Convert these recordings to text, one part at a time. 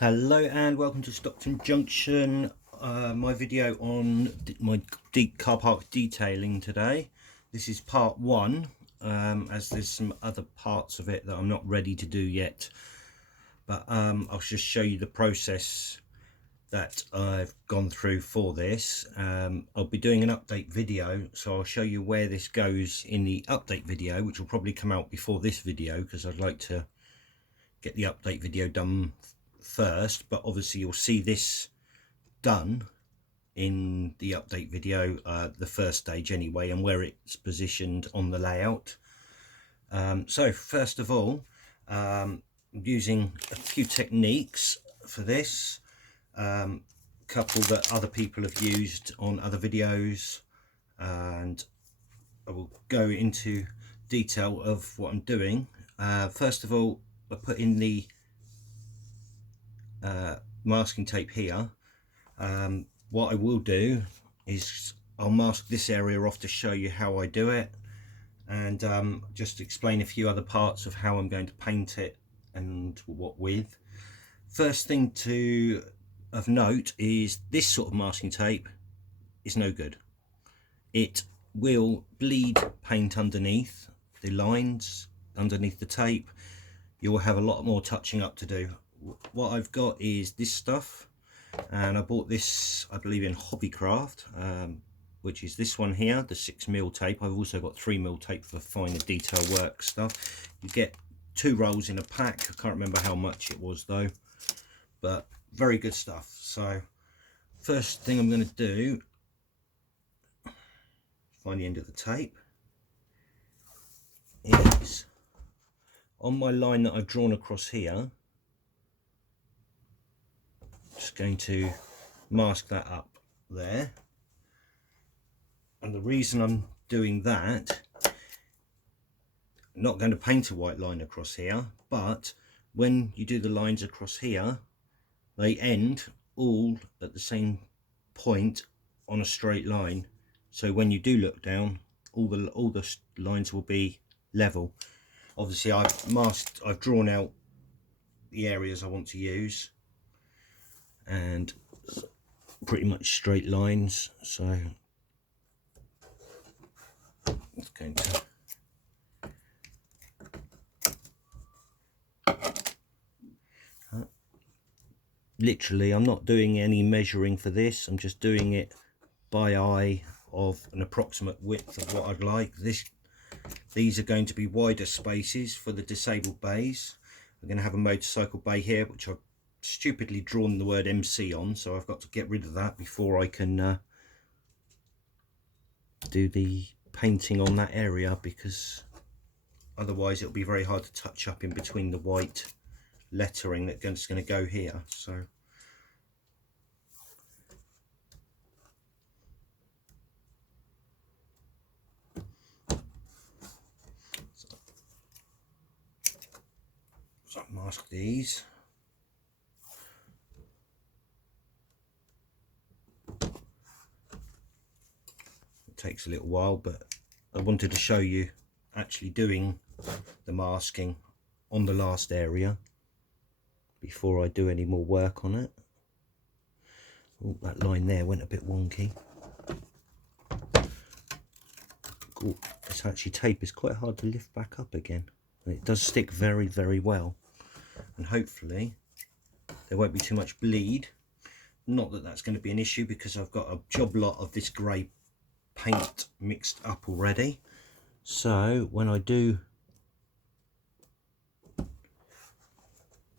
Hello and welcome to Stockton Junction. My video on my deep car park detailing today. This is part one, as there's some other parts of it that I'm not ready to do yet, but I'll just show you the process that I've gone through for this. I'll be doing an update video, so I'll show you where this goes in the update video, which will probably come out before this video because I'd like to get the update video done first, but obviously you'll see this done in the update video, the first stage anyway, and where it's positioned on the layout. So first of all, using a few techniques for this, couple that other people have used on other videos, and I will go into detail of what I'm doing. First of all, I put in the masking tape here. What I will do is I'll mask this area off to show you how I do it, and just explain a few other parts of how I'm going to paint it and what with. First thing of note is this sort of masking tape is no good. It will bleed paint underneath the lines, underneath the tape. You'll have a lot more touching up to do. What I've got is this stuff, and I bought this, I believe, in Hobbycraft, which is this one here, the 6mm tape. I've also got 3mm tape for finer detail work stuff. You get 2 rolls in a pack. I can't remember how much it was though, but very good stuff. So first thing I'm going to do, find the end of the tape, is on my line that I've drawn across here, just going to mask that up there. And the reason I'm doing that, I'm not going to paint a white line across here, but when you do the lines across here, they end all at the same point on a straight line. So when you do look down, all the lines will be level. Obviously I've drawn out the areas I want to use, and pretty much straight lines, so it's going to literally, I'm not doing any measuring for this, I'm just doing it by eye of an approximate width of what I'd like. These are going to be wider spaces for the disabled bays. I'm going to have a motorcycle bay here, which I've stupidly drawn the word MC on, so I've got to get rid of that before I can do the painting on that area, because otherwise it'll be very hard to touch up in between the white lettering that's going to go here. So mask these. It takes a little while, but I wanted to show you actually doing the masking on the last area before I do any more work on it. Oh, that line there went a bit wonky. Ooh, this actually tape is quite hard to lift back up again, and it does stick very, very well, and hopefully there won't be too much bleed. Not that that's going to be an issue, because I've got a job lot of this grey paint mixed up already. So when I do,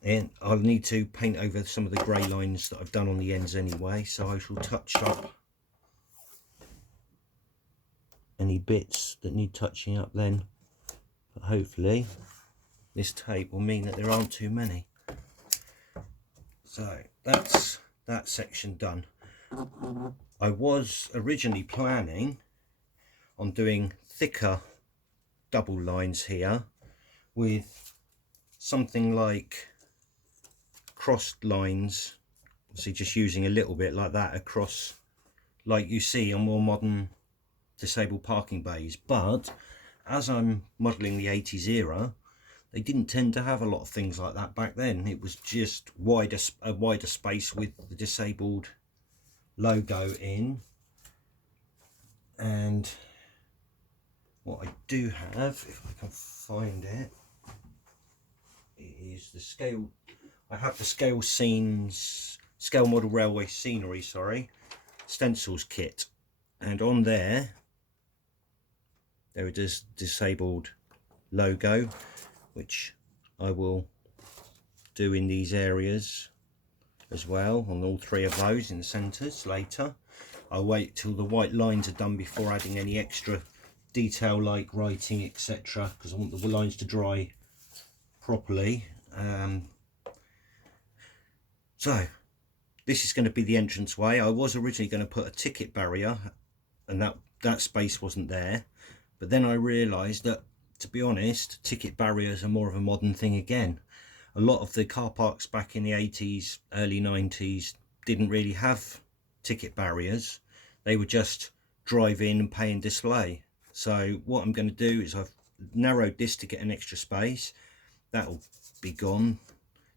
and I'll need to paint over some of the grey lines that I've done on the ends anyway, so I shall touch up any bits that need touching up then, but hopefully this tape will mean that there aren't too many. So that's that section done. I was originally planning on doing thicker double lines here with something like crossed lines, obviously just using a little bit like that across, like you see on more modern disabled parking bays. But as I'm modelling the 80s era, they didn't tend to have a lot of things like that back then. It was just a wider space with the disabled logo in. And what I do have, if I can find it, is the scale. I have the scale model railway scenery, stencils kit, and on there is disabled logo, which I will do in these areas as well, on all three of those in the centres later. I'll wait till the white lines are done before adding any extra detail like writing, etc., because I want the lines to dry properly. So this is going to be the entrance way. I was originally going to put a ticket barrier, and that space wasn't there, but then I realised that, to be honest, ticket barriers are more of a modern thing again. A lot of the car parks back in the 80s, early 90s didn't really have ticket barriers. They were just drive in and pay and display. So what I'm going to do is I've narrowed this to get an extra space. That'll be gone.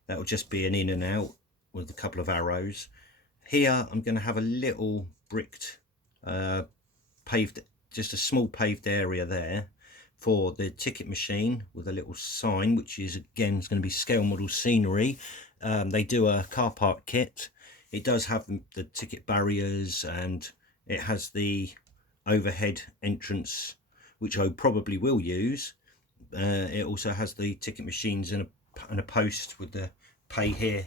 That'll just be an in and out with a couple of arrows. Here I'm going to have a little bricked paved, just a small paved area there for the ticket machine with a little sign, which is again going to be scale model scenery. They do a car park kit. It does have the ticket barriers, and it has the overhead entrance, which I probably will use. It also has the ticket machines and a post with the pay here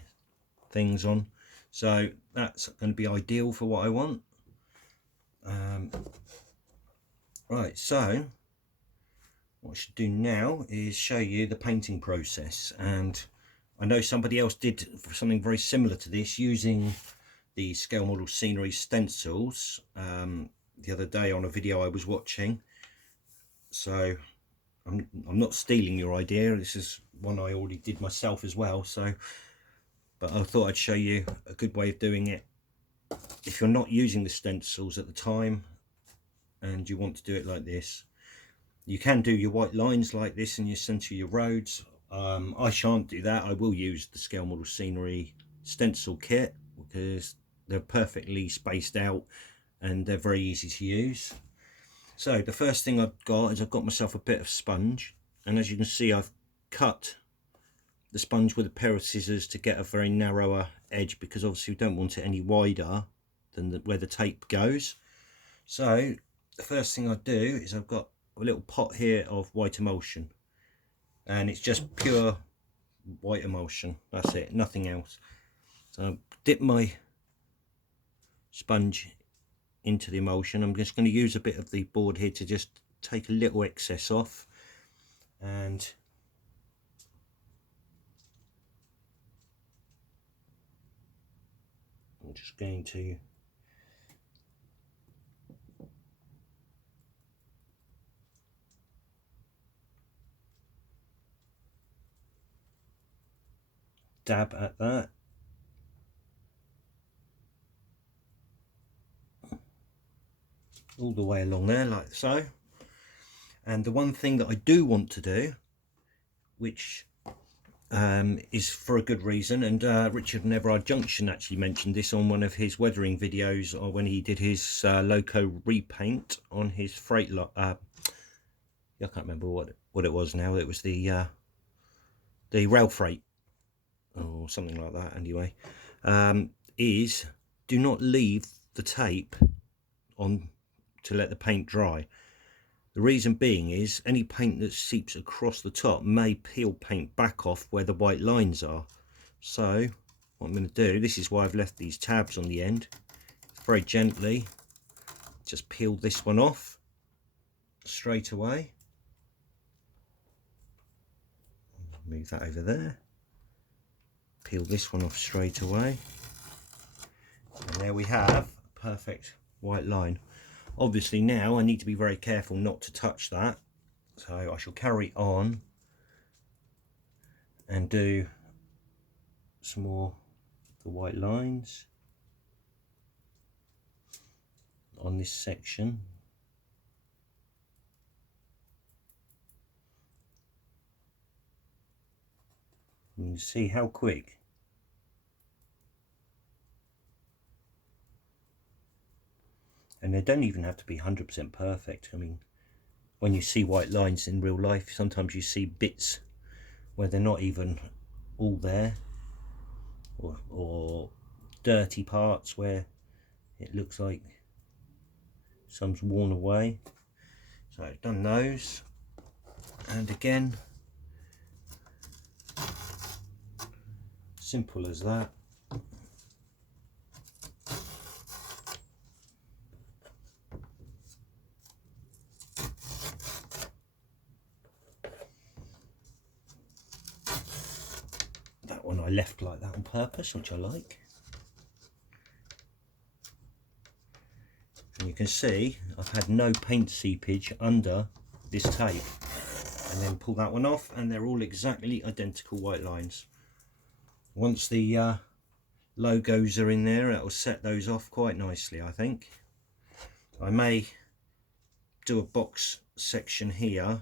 things on, so that's going to be ideal for what I want. Right, so what I should do now is show you the painting process, and I know somebody else did something very similar to this using the scale model scenery stencils the other day on a video I was watching. So I'm not stealing your idea, this is one I already did myself as well, so but I thought I'd show you a good way of doing it if you're not using the stencils at the time and you want to do it like this. You can do your white lines like this in your centre of your roads. I shan't do that. I will use the scale model scenery stencil kit because they're perfectly spaced out and they're very easy to use. So the first thing I've got myself a bit of sponge, and as you can see I've cut the sponge with a pair of scissors to get a very narrower edge, because obviously we don't want it any wider than where the tape goes. So the first thing I do is I've got a little pot here of white emulsion, and it's just pure white emulsion, that's it, nothing else. So I dip my sponge into the emulsion. I'm just going to use a bit of the board here to just take a little excess off, and I'm just going to dab at that. All the way along there like so. And the one thing that I do want to do, which is for a good reason, and Richard from Everard Junction actually mentioned this on one of his weathering videos, or when he did his loco repaint on his freight lot. I can't remember what it was now. It was the rail freight or something like that anyway. Is do not leave the tape on to let the paint dry. The reason being is any paint that seeps across the top may peel paint back off where the white lines are. So what I'm going to do, this is why I've left these tabs on the end, very gently just peel this one off straight away. Move that over there. Peel this one off straight away. And there we have a perfect white line. Obviously now I need to be very careful not to touch that, so I shall carry on and do some more of the white lines on this section. You can see how quick. And they don't even have to be 100% perfect. I mean, when you see white lines in real life, sometimes you see bits where they're not even all there, or dirty parts where it looks like some's worn away. So I've done those, and again, simple as that. That one I left like that on purpose, which I like. And you can see I've had no paint seepage under this tape. And then pull that one off, and they're all exactly identical white lines. Once the logos are in there, it will set those off quite nicely, I think. I may do a box section here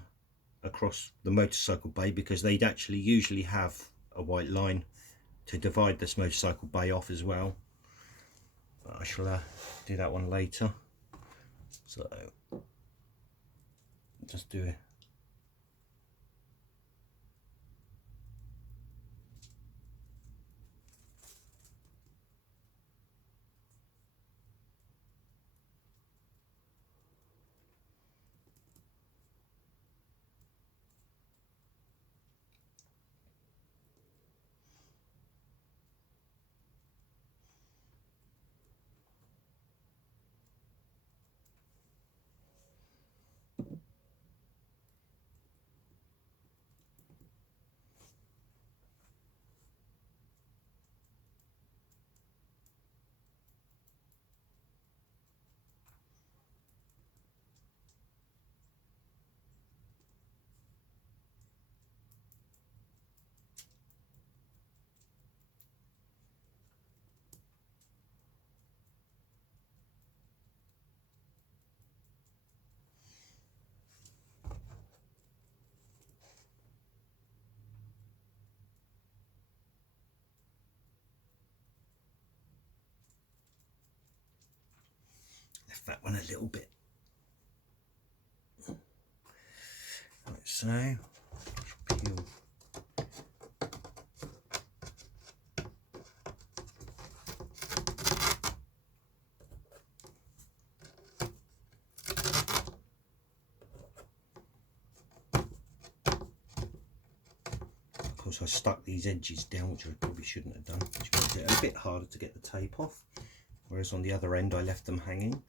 across the motorcycle bay, because they'd actually usually have a white line to divide this motorcycle bay off as well. But I shall do that one later. So just do it. Left that one a little bit. Like so. Peel. Of course, I stuck these edges down, which I probably shouldn't have done, which makes it a bit harder to get the tape off, whereas on the other end I left them hanging.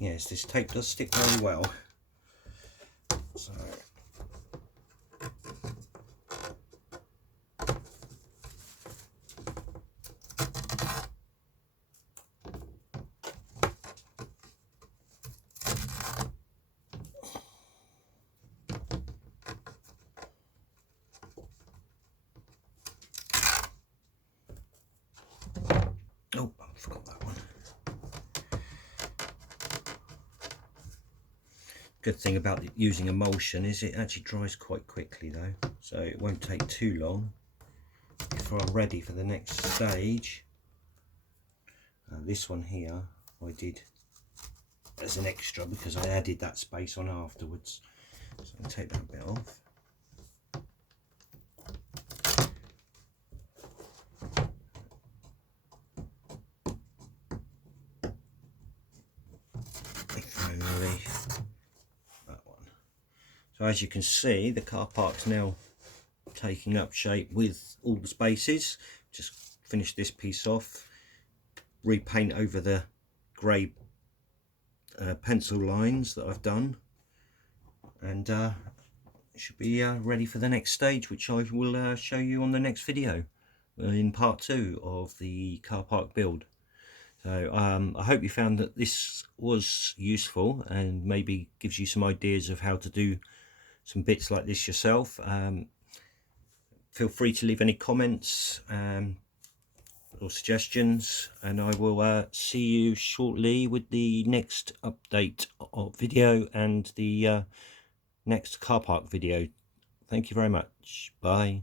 Yes, this tape does stick very well. So oh, I forgot that one. Good thing about using emulsion is it actually dries quite quickly though, so it won't take too long before I'm ready for the next stage. This one here I did as an extra because I added that space on afterwards, so I'll take that bit off. Finally, that one. So as you can see, the car park's now taking up shape with all the spaces. Just finish this piece off, repaint over the grey pencil lines that I've done, and should be ready for the next stage, which I will show you on the next video in part 2 of the car park build. So I hope you found that this was useful and maybe gives you some ideas of how to do some bits like this yourself. Feel free to leave any comments or suggestions, and I will see you shortly with the next update of video and the next car park video. Thank you very much. Bye.